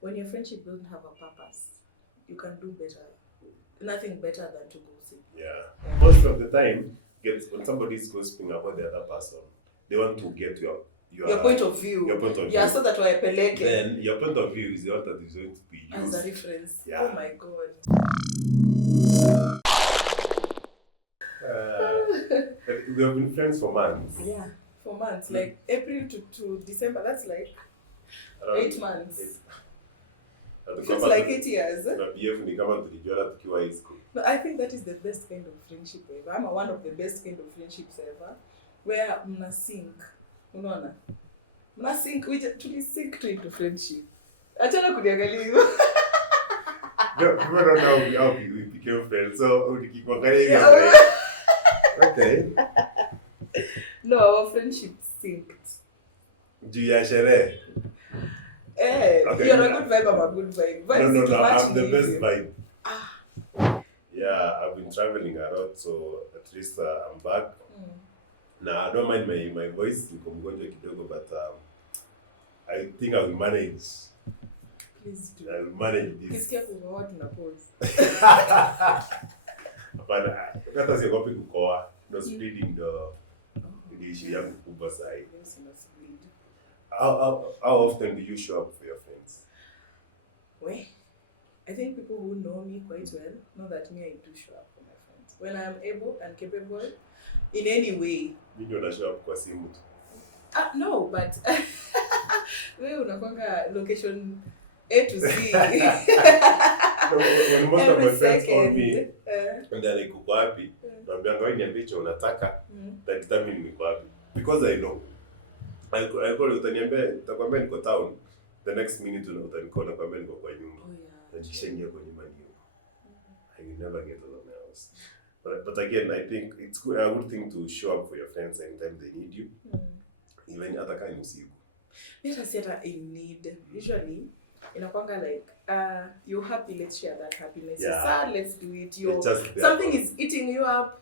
when your friendship doesn't have a purpose, you can do better. Nothing better than to gossip. Yeah. Most of the time, when somebody is gossiping about the other person, they want to get Your point of view. Your point of Yeah, view. so that we're peleke. Then your point of view is the one that is going to be used as a reference. Yeah. Oh my god. We have been friends for months. Yeah, for months. Like April to December, that's like 8 months. Feels like 8 years. No, I think that is the best kind of friendship ever. I'm one of the best kind of friendships ever. Where mna sync. Unaona? Mna sync, we sync into friendship. Achana kuniangalia hivyo. No, people don't know how we became friends. So, okay. No, our friendship synced. Do you share? Okay. You're a good vibe, I'm a good vibe. No, I'm the best vibe. Yeah, I've been traveling a lot, so at least I'm back. Now, I don't mind my voice, but I think I will manage. Please do. I will manage this. Please careful what na pause. But hata siogopi kukoa, no spreading the issue yangu kubwa sahi. How often do you show up for your friends? Well, I think people who know me quite well know that me, I do show up for my friends. When I'm able and capable, in any way. You don't show up kwa simu tu. No, but wewe unakwanga location A to Z. When most of my friends call me, and they're like, uko wapi? Naambia wewe niambie hicho unataka, that determine niko wapi. Because I know. I call utaniambia, nitakwambia niko town. The next minute utanikoa na kwambia niko kwa nyumba. Najishengia kwa nyumba hiyo. I will never get out of my house. But again, I think it's a good thing to show up for your friends anytime they need you. Even hata kama ni usiku. Mimi hata in need. Usually inakwanga like you're happy, let's share that happiness. Yeah. You're sad, let's do it. Something is eating you up,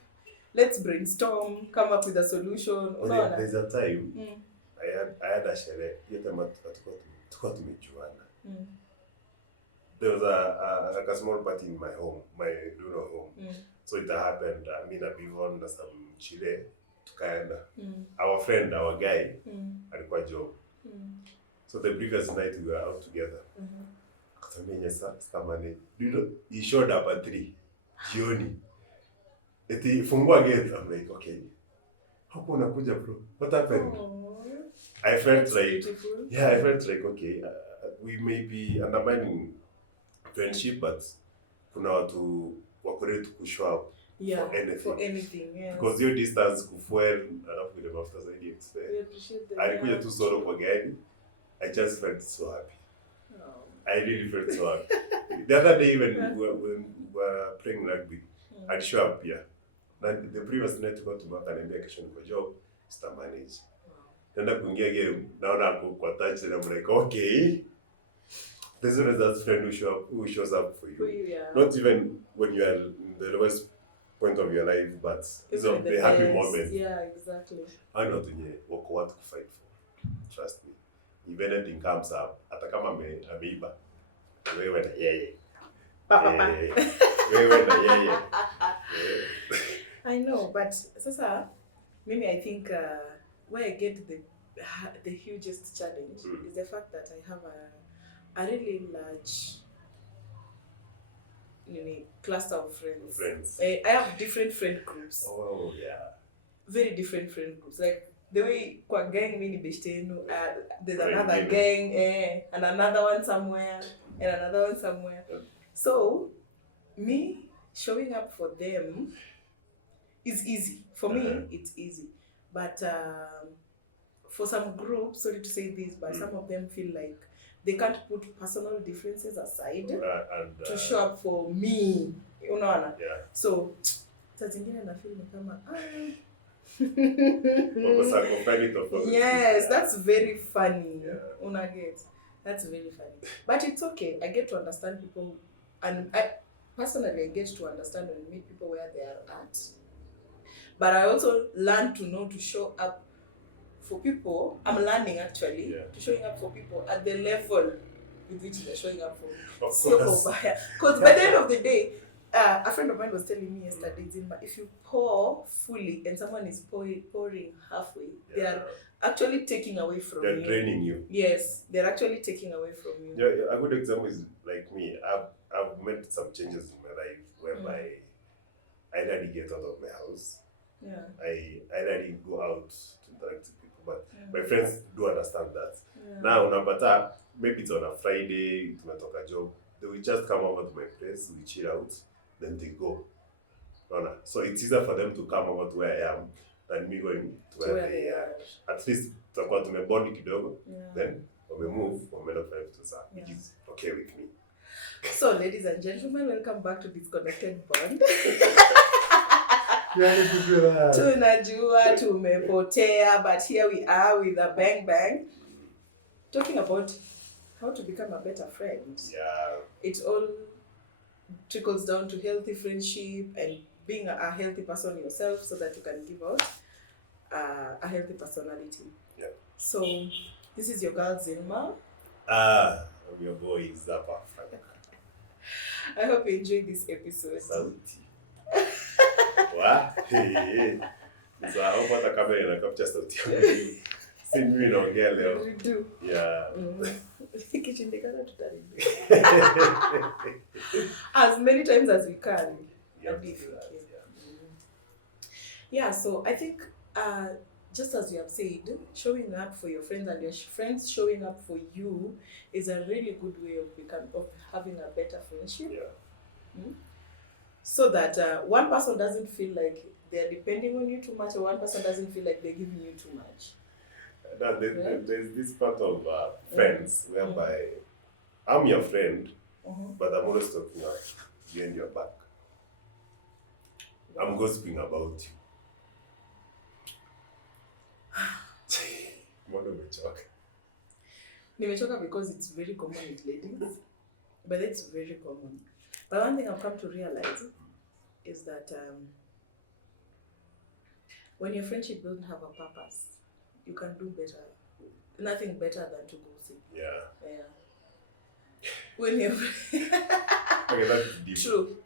let's brainstorm, come up with a solution. There's a time I had a sherehe hiyo time tukao tumejuana. There was a small party in my home, my rural home. So it happened, me na Bivon na some chile tukaenda. Our friend, our guy, alikuwa job. So the previous night we were out together. Akatamenya stamani. He showed up at 3 jioni. Eti fungua gate. I'm like, okay. Hapo unakuja bro. What happened? I felt like beautiful. Yeah, I felt like okay, we may be undermining friendship, but kuna watu wako ready to show up for anything. Yeah. Because your distance kufuel alafu ile mafuta zaidi expensive. Alikuja tu solo kwa gari. I just felt so happy. I really felt so happy. The other day when we were playing rugby, I'd show up here. And the previous night got to work and I make a job, star manage. Then I kuingia game, naona hapo kwa touch and I'm like, okay. This is that friend who shows up for you. Yeah. Not even when you are in the lowest point of your life, but it's of the happy moment. Yeah, exactly. I know wako what to fight for. Trust me. If anything comes up, hata kama ameiba, wewe na yeye. Wewe na yeye. I know, but sasa maybe I think where I get the hugest challenge is the fact that I have a really large cluster of friends. I have different friend groups. Oh yeah. Very different friend groups. Like the way kwa gang mini beshtenu, there's another gang, and another one somewhere, and another one somewhere. So me showing up for them is easy. For me, it's easy. But for some groups, sorry to say this, but some of them feel like they can't put personal differences aside to show up for me. Unaona? Yeah. So, saa zingine na feel kama yes, that's very funny. Yeah. Unaget. That's very funny. But it's okay. I get to understand people, and I personally get to understand and meet people where they are at. But I also learn to know to show up for people. I'm learning actually to showing up for people at the level with which they're showing up for me. Of So course. because by the end of the day, a friend of mine was telling me yesterday, Zimba, if you pour fully and someone is pouring halfway, they are actually taking away from you. They're draining you. Yes, they're actually taking away from you. Yeah, a good example is like me. I've made some changes in my life whereby I rarely get out of my house. Yeah. I rarely go out to interact with people, but my friends do understand that. Yeah. Now, Nabata, maybe it's on a Friday, to my talk a job, they will just come over to my place, we chill out, then they go. So it's easier for them to come over to where I am than me going to where they are. At least tutakuwa tumebond kidogo, then move, wameenda kufanya vitu zao, which is okay with me. So, ladies and gentlemen, welcome back to Disconnected Bond. Tunajua tumepotea, but here we are with a bang bang, talking about how to become a better friend. Yeah. It all trickles down to healthy friendship and being a healthy person yourself, so that you can give out a healthy personality. Yeah. So, this is your girl Zilma. I'm your boy Zappa. I hope you enjoyed this episode. Sauti. What? Hey. So I hope hata kamera ina capture sauti yangu. Si mimi naongea leo. We do. Yeah. Kichindikana tutaribu. As many times as we can. Yeah, so I think just as you have said, showing up for your friends and your friends showing up for you is a really good way of having a better friendship. Yeah. So that one person doesn't feel like they're depending on you too much, or one person doesn't feel like they're giving you too much. There's this part of friends whereby I'm your friend, but I'm always talking about you and your back. I'm gossiping about you. Nimechoka because it's very common with ladies, but it's very common. But one thing I've come to realize is that when your friendship doesn't have a purpose, you can do better. Nothing better than to gossip. Yeah. When your okay, that's deep. True.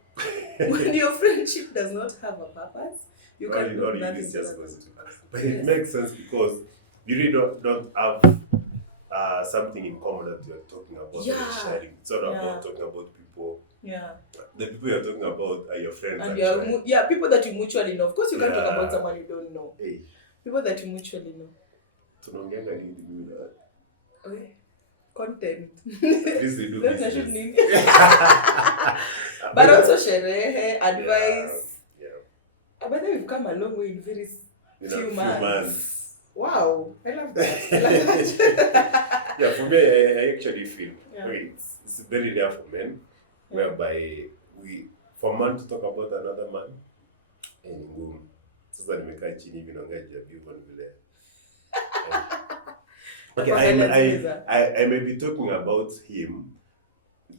When your friendship does not have a purpose, you can do nothing better than gossip. But it makes sense because you really don't have something in common that you're talking about. Yeah. Sharing. It's not about talking about people. Yeah. The people you're talking about are your friends. And people that you mutually know. Of course, you can't talk about someone you don't know. Hey. People that you mutually know. Okay. Content. This they do business. But also share advice. Yeah. But then we've come a long way in very few months. Wow, I love that. Yeah, for me, I actually feel it's very rare for men, whereby for man to talk about another man, and boom. Sasa nimekaa chini hivi naongea hivyo ni vile. Okay, I may be talking about him,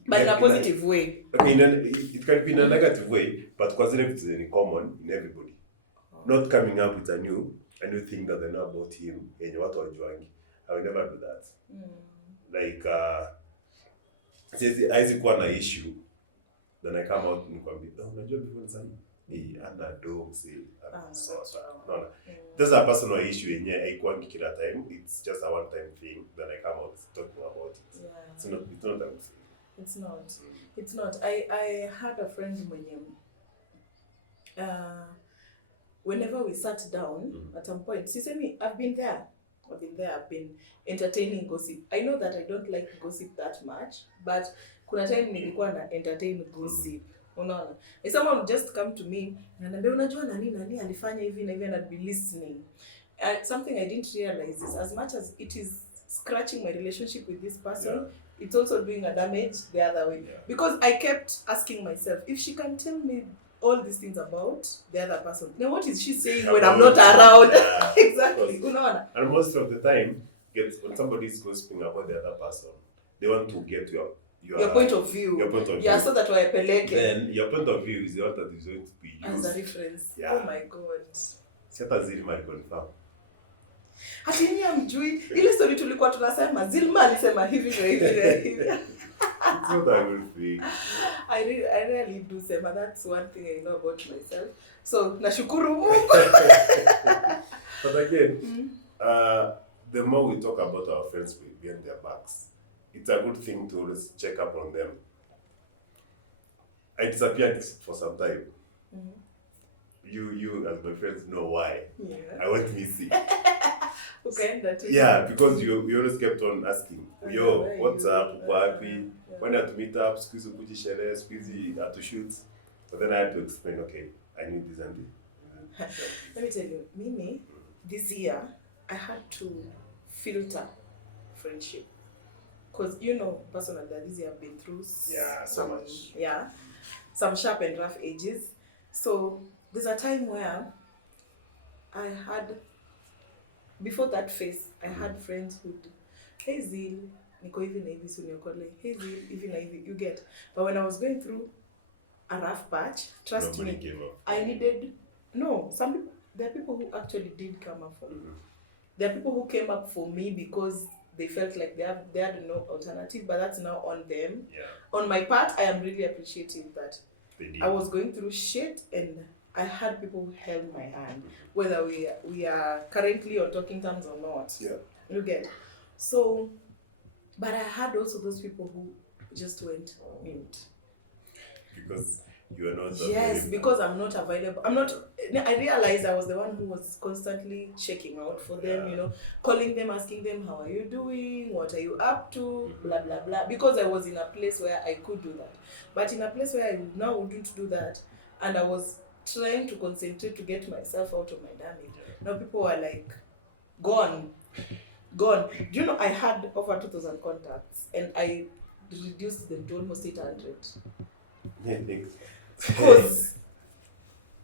but in a positive way. Okay, it can be in a negative way, but consider it is common in everybody. Not coming up with a new thing that they know about him and what wajuangi. I will never do that. Like says I kuwa na issue, then I come out and nikwambia, unajua before sana ana do say no. There's a personal issue yenye haikuangi kila time. It's just a one time thing. Then I come out talking about it. Yeah. It's not a thing. It's not. It's not. I had a friend mwenye whenever we sat down at some point, sisemi I've been there. I've been entertaining gossip. I know that I don't like gossip that much, but kuna time nilikuwa na entertain gossip. Unaona? If someone would just come to me and anambia unajua nani alifanya hivi na hivi, and I'd be listening. Something I didn't realize is as much as it is scratching my relationship with this person, it's also doing a damage the other way. Yeah. Because I kept asking myself, if she can tell me all these things about the other person, then what is she saying when I'm not around? Yeah, exactly. Unaona? And most of the time, when somebody is gossiping about the other person, they want to get your point of view. Your point of view. Yeah, so that waepeleke. Then your point of view is the one that is going to be used as a reference. Yeah. Oh my god. Sasa Zilma confirm. Hati nyinyi hamjui ile story tulikuwa tunasema Zilma alisema hivi na hivi na hivi. not a good thing. I really do say, but that's one thing I know about myself. So nashukuru Mungu. But again, the more we talk about our friends behind their backs, it's a good thing to always check up on them. I disappeared for some time. You as my friends know why. Yeah. I went missing. Okay, Yeah, because you always kept on asking, yo, what's up? Uko wapi? Yeah. When I had to meet up, squeeze kuji sherehe, squeeze had to shoot. But then I had to explain, okay, I need this and this. Let me tell you, Mimi, this year I had to filter friendship. Because personally, this year I've been through some sharp and rough ages. So there's a time where I had, before that phase, I had friends who'd, hey Zil, niko hivi na hivi, so niokole, hey Zil, hivi na hivi, you get. But when I was going through a rough patch, trust me, I needed, there are people who actually did come up for me. There are people who came up for me because they felt like they had no alternative, but that's now on them. Yeah. On my part, I am really appreciative that They did. I was going through shit and I had people who held my hand, whether we are currently on talking terms or not. Yeah. You get. So, but I had also those people who just went mute. Because you are not available. Because I'm not available. I realized I was the one who was constantly checking out for them, calling them, asking them, how are you doing? What are you up to? Blah, blah, blah. Because I was in a place where I could do that. But in a place where I now wouldn't do that, and I was trying to concentrate to get myself out of my damage. Now people were like, gone. Do you know I had over 2,000 contacts and I reduced them to almost 800? Because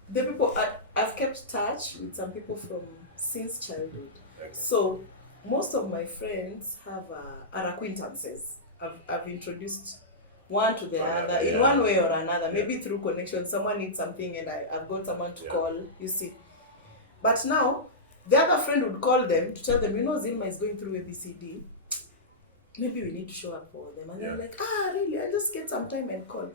the people I've kept touch with some people from since childhood. Okay. So most of my friends are acquaintances. I've introduced one to the other in one way or another, maybe through connection. Someone needs something and I've got someone to call, you see. But now the other friend would call them to tell them, Zilma is going through ABCD. Maybe we need to show up for them. And they're like, really? I just get some time and call.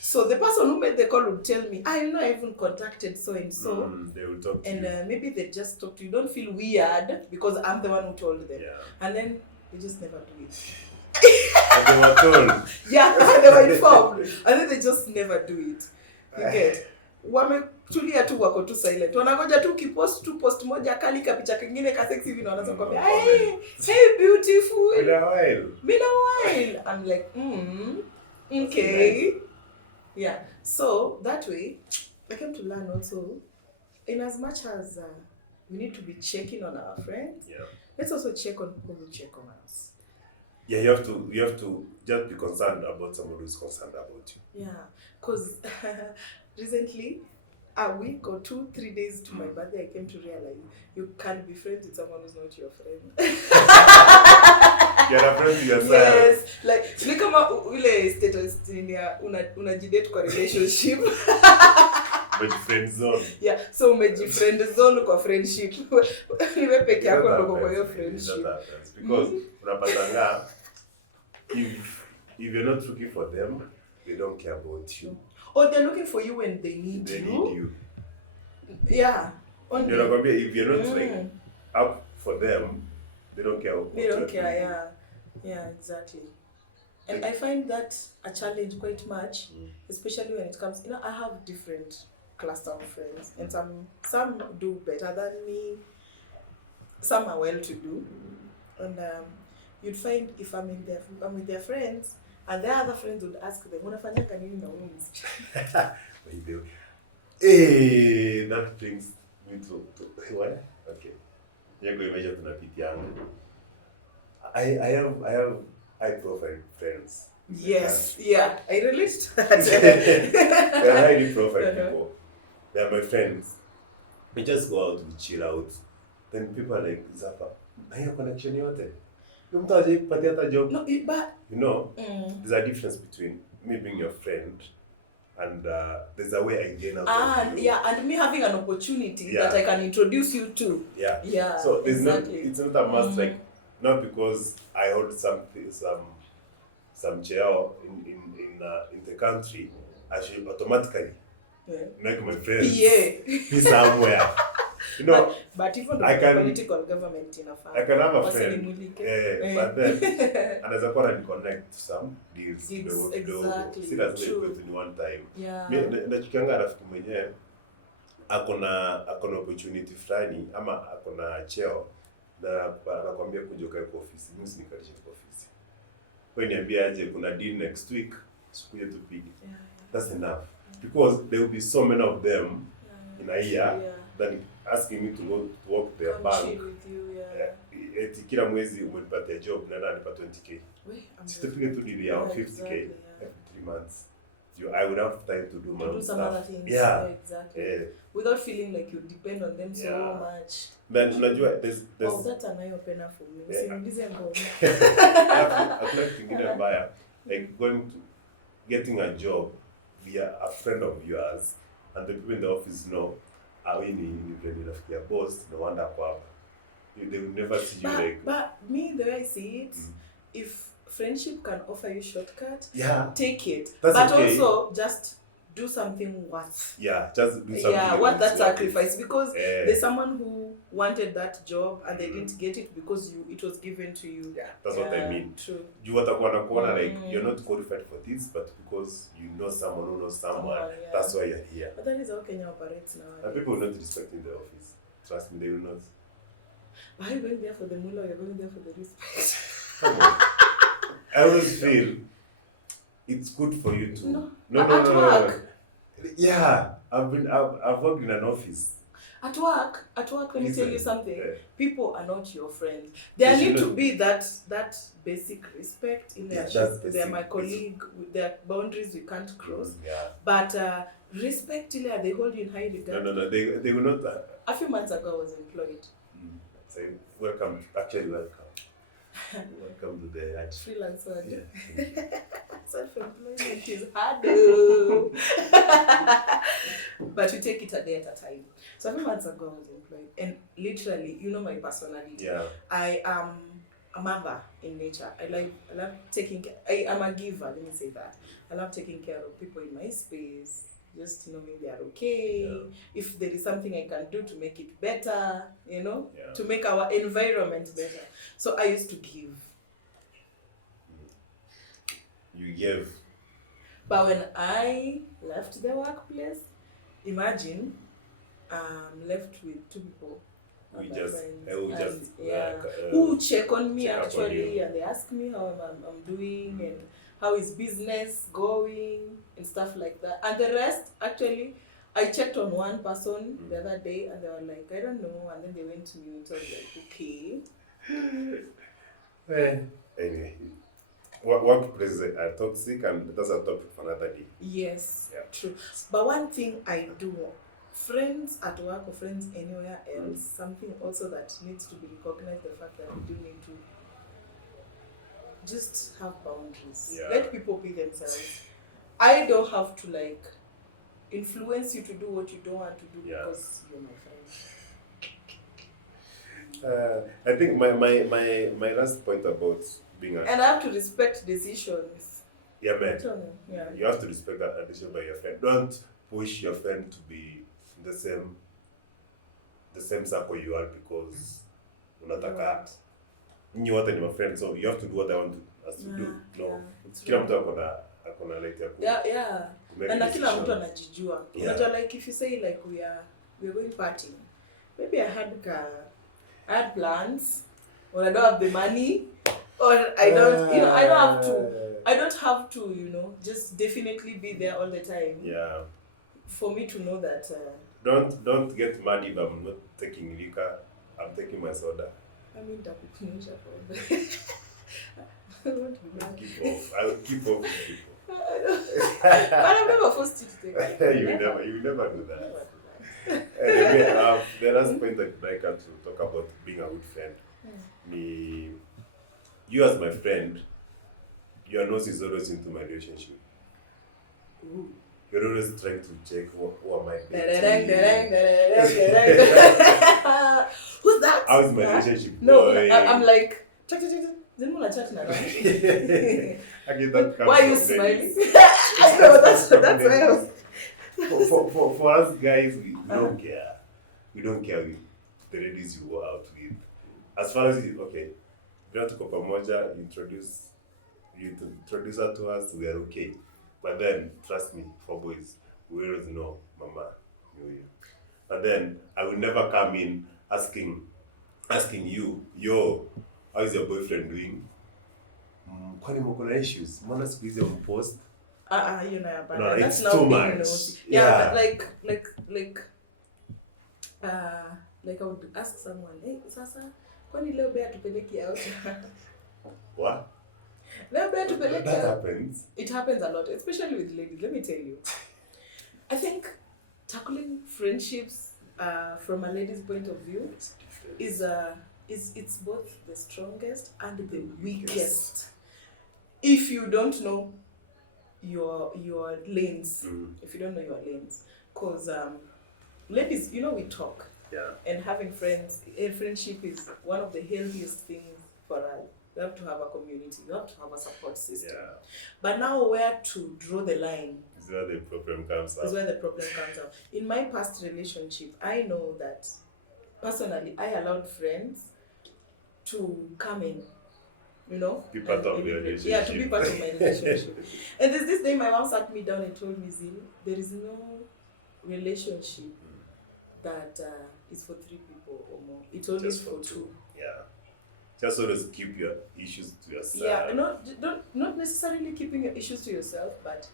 So the person who made the call would tell me, I even contacted so and so. They will talk to you. And maybe they just talk to you. Don't feel weird because I'm the one who told them. Yeah. And then they just never do it. And they were told. Yeah, they were informed. And then they just never do it. You get? Wametulia tu wako tu silent. Wanangoja tu post moja kali kapicha kingine ka sexy hivi na wanaanza kwambia, hey beautiful. Been a while. I'm like, okay. Yeah. So that way, I came to learn also, in as much as we need to be checking on our friends, let's also check on people who check on us. Yeah, you have to just be concerned about someone who's concerned about you. Yeah, because recently, a week or 2-3 days to my birthday, I came to realize you can't be friends with someone who's not your friend. You're a friend to yourself. Yes, like ni kama ule status niya unajidate kwa relationship. Friend zone. Yeah, so umejifriend zone kwa friendship. Niwe peke yako ndo kwa hiyo friendship. Because unapatanga if you're not looking for them, they don't care about you. Or they're looking for you when they need you. Yeah. If you're not like up for them, they don't care. They don't care, yeah, exactly. And I find that a challenge quite much, especially when it comes, I have different cluster of friends, and some do better than me, some are well to do, and you'd find if I'm with their friends, and their other friends would ask them, unafanyanga nini na huyu msichana? Hey, that brings me to what? Okay. Yako imagine tunapitiana. I have high profile friends. Yes, yeah, I relate to that. They're highly profile people. They're my friends. We just go out, we chill out. Then people are like, Zapa, I have connection yote. No, but there's a difference between me being your friend and there's a way I gain out of you. Yeah, and me having an opportunity that I can introduce you to. Yeah. So it's not a must, like, not because I hold some chair in in the country, I should automatically make my friends be somewhere. You know, but even I the can, political government in a I can have a friend, but then anaweza kuwa connect to some deals kidogo. Si lazima ikuwe tu ni one time. Nachukianga rafiki mwenyewe akona opportunity fulani ama akona cheo na anakuambia kuja ukae kwa ofisi. Mimi sinikalishe kwa ofisi. Wewe niambia aje kuna deal next week, sikuje tupige. That's enough. Because there will be so many of them in a year than asking me to go to work their bank. Eti kila mwezi umenipatia job na nanipa 20k. Sitapige tu deal ya 50k every 3 months. I would have time to do my own some stuff. Other things. Exactly. Without feeling like you depend on them so much. Then unajua there's that's an eye opener for me. Usiniulize ngoma. Hakuna kitu kingine mbaya like getting a job via a friend of yours and the people in the office know we ni friend of your boss, no wonder kwa they will never see you like. But me, the way I see it, if friendship can offer you shortcut, take it. That's but okay. Also just do something worth. Just do something. Worth that sacrifice because there's someone who wanted that job and they didn't get it because it was given to you. That's what I mean. True. You watakuwa na kuona like you're not qualified for this, but because you know someone who knows someone, that's why you're here. But that is how Kenya operates now. And people will not respect in the office. Trust me, they will not. Are you going there for the mullah or you're going there for the respect? Come on. I always feel it's good for you to work. Yeah, I've worked in an office. At work, let me tell you something. People are not your friends. There need to be that basic respect in their ship. They're my colleague. Their boundaries we can't cross. But respect, they hold you in high regard. No, they will not. A few months ago, I was employed. So welcome. Welcome to the freelance world. Self-employment is hard. But you take it a day at a time. So a few months ago I was employed and literally, you know my personality. I am a mother in nature. I love taking care. I am a giver, let me say that. I love taking care of people in my space. Just knowing they are okay. If there is something I can do to make it better, to make our environment better. So I used to give. You give. But when I left the workplace, imagine left with 2 people. Who check on me actually, and they ask me how I'm doing and how is business going and stuff like that. And the rest, actually, I checked on one person the other day and they were like, I don't know. And then they went to me and I was like, okay. Anyway, workplaces are toxic and that's a topic for another day. Yes, true. But one thing I do, friends at work or friends anywhere else, something also that needs to be recognized, the fact that we do need to just have boundaries. Let people be themselves. I don't have to influence you to do what you don't want to do because you're my friend. I think my last point about being and I have to respect decisions. Yeah, man. You have to respect that decision by your friend. Don't push your friend to be in the same circle you are because unataka nyinyi wote ni my friends, so you have to do what I want us to do. No, kila mtu akona like na kila mtu anajijua. Unajua if you say we're going partying, maybe I had plans or I don't have the money or I don't I don't have to just definitely be there all the time. For me to know that don't get mad if I'm not taking liquor. I'm taking my soda. I mean that I will keep off with people. But I've never forced you to take it. You will never do that. Anyway, the last point that I like to talk about being a good friend. You as my friend, your nose is always into my relationship. Ooh. You're always trying to check who am I Who's that? How is my relationship? No, I'm like, Again, that comes Why are you from smiling? ladies. I know, that's why I was... For us guys, we don't care. We don't care with the ladies you go out with. As far as you, okay, you have to go pamoja, you introduce her to us, we are okay. But then, trust me, for boys, we always know, Mama, you. But then, I will never come in asking you, yo, how is your boyfriend doing? Kwani mko na issues? Mbona siku hizi mpost? You know, but No, that's it's not too being much. nosy. Yeah. But like I would ask someone, hey, sasa, kwani leo bea tupeleki out? What? Leo bea tupeleki That out. happens. It happens a lot, especially with ladies. Let me tell you. I think tackling friendships from a lady's point of view is it's both the strongest and the weakest. If you don't know your lanes, if you don't know your lanes, because ladies, you know, we talk, and having friends, a friendship is one of the healthiest things for us. You have to have a community, you have to have a support system. Yeah. But now, where to draw the line Is where the problem comes up. is where the problem comes out. In my past relationship, I know that personally I allowed friends to come in, you know, Be part of the relationship. Yeah, to be part of my relationship. And there's this day my mom sat me down and told me, Zil, there is no relationship that is for 3 people or more. It's only Just for 2. Yeah. Just always keep your issues to yourself. Yeah, not necessarily keeping your issues to yourself, but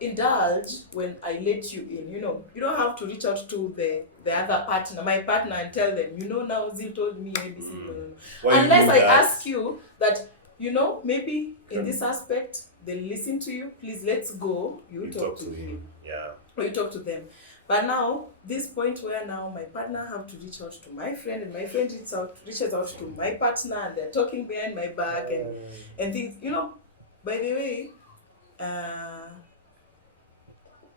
indulge when I let you in. You know, you don't have to reach out to the other partner, my partner, and tell them, you know, now Zil told me ABC. No. Unless I ask you that, you know, maybe in this aspect they listen to you. Please, let's go. You talk to him. Yeah. Or you talk to them. But now, this point where now my partner have to reach out to my friend, and my friend reaches out to my partner, and they're talking behind my back and things. You know, by the way,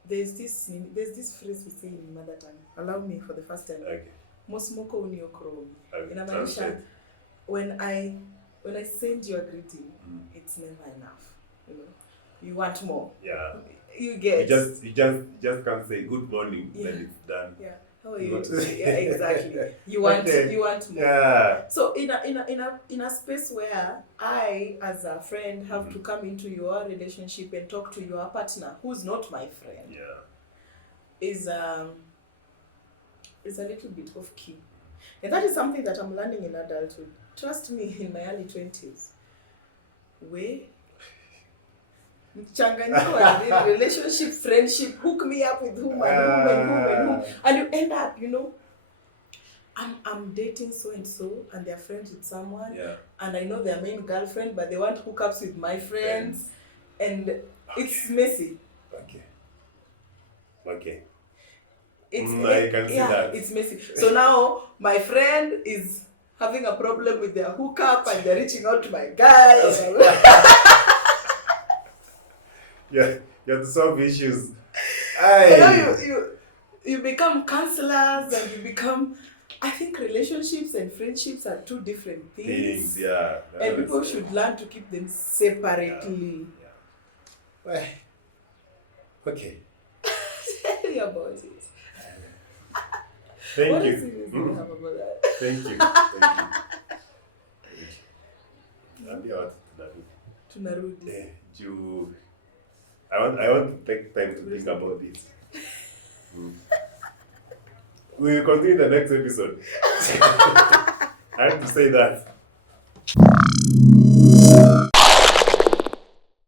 there's this phrase we say in mother tongue. Allow me for the first time. Okay. Mosmoko uniokromi. Translate. When I send you a greeting, it's never enough. You know, you want more. Yeah. You get. You just can't say good morning, then it's done. Yeah. How are you? Yeah, exactly. You want more. Yeah. So in a space where I, as a friend, have to come into your relationship and talk to your partner, who's not my friend, is a little bit off key, and that is something that I'm learning in adulthood. Trust me, in my early 20s, mchanganyiko relationship, friendship, hook me up with whom and whom, and you end up, you know, I'm dating so and so, and they're friends with someone, and I know their main girlfriend, but they want hookups with my friends, and it's messy. Okay. I can see that. It's messy. So now my friend is having a problem with their hookup, and they're reaching out to my guy. Yeah, you have to solve issues. You know, you become counselors, and you become. I think relationships and friendships are 2 different things. And people should learn to keep them separately. Okay. Tell me about it. Thank you. Have about that? Thank you. Tunarudi. I want to take time to think about it. We will continue the next episode. I have to say that.